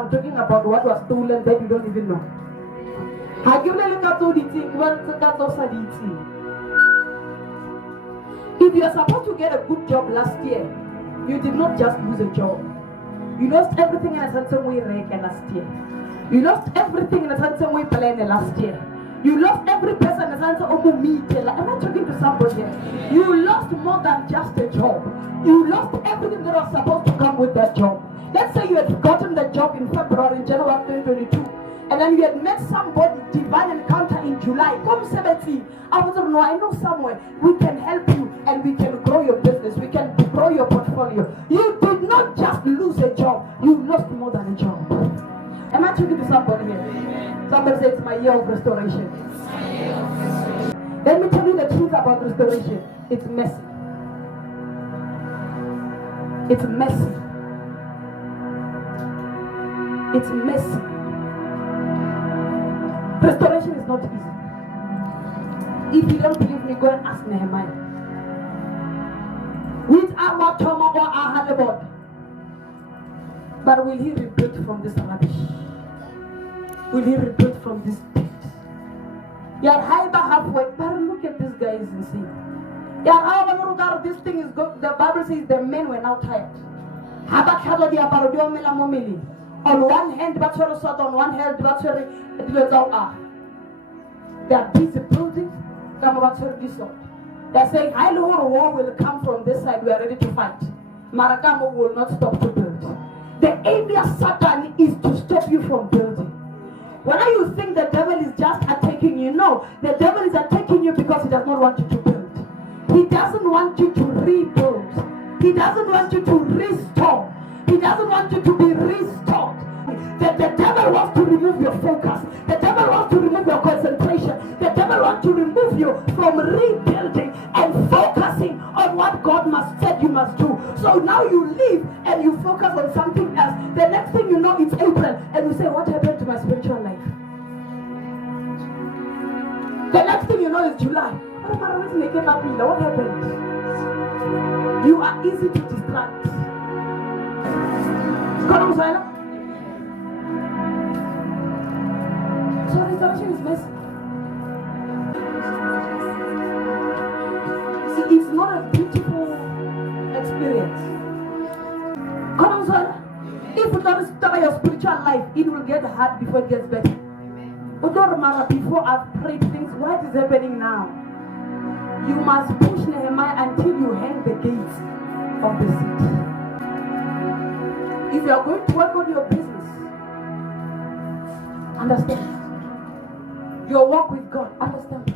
I'm talking about what was stolen that you don't even know. If you are supposed to get a good job last year, you did not just lose a job. You lost everything in a certain way last year. You lost everything in a certain way last year. You lost every person in a certain way. Am I talking to somebody here? You lost more than just a job. You lost everything that was supposed to come with that job. Let's say you had gotten the job in February, in January 2022, and then you had met somebody, divine encounter in July. Come 17. I don't know, I know somewhere we can help you and we can grow your business, we can grow your portfolio. You did not just lose a job, you lost more than a job. Am I talking to somebody here? Somebody says it's my year of restoration. Let me tell you the truth about restoration. It's messy. It's messy. It's messy. Restoration is not easy. If you don't believe me, go and ask Nehemiah. With our trauma or our halibut. But will he rebuild from this rubbish? Will he rebuild from this pit? You're halfway, but look at this guy is insane. This thing is good. The Bible says the men were now tired. On one hand, on one hand, they are busy building. They're saying, I know war will come from this side. We are ready to fight. Maragamo will not stop to build. The aim of Satan is to stop you from building. Whenever you think the devil is just attacking you, no, the devil is attacking you because he does not want you to build. He doesn't want you to rebuild. He doesn't want you to restore. He doesn't want you to be restored. The devil wants to remove your focus. The devil wants to remove your concentration. The devil wants to remove you from rebuilding and focusing on what God said you must do. So now you leave and you focus on something else. The next thing you know, it's April, and you say, what happened to my spiritual life? The next thing you know is July. What happened? You are easy to distract. So restoration is messy. See, it's not a beautiful experience. If you don't restore your spiritual life, it will get hard before it gets better. Before I've prayed things, what is happening now? You must push Nehemiah until you hang the gates of the city. If you are going to work on your business, understand. Your work with God, understand it.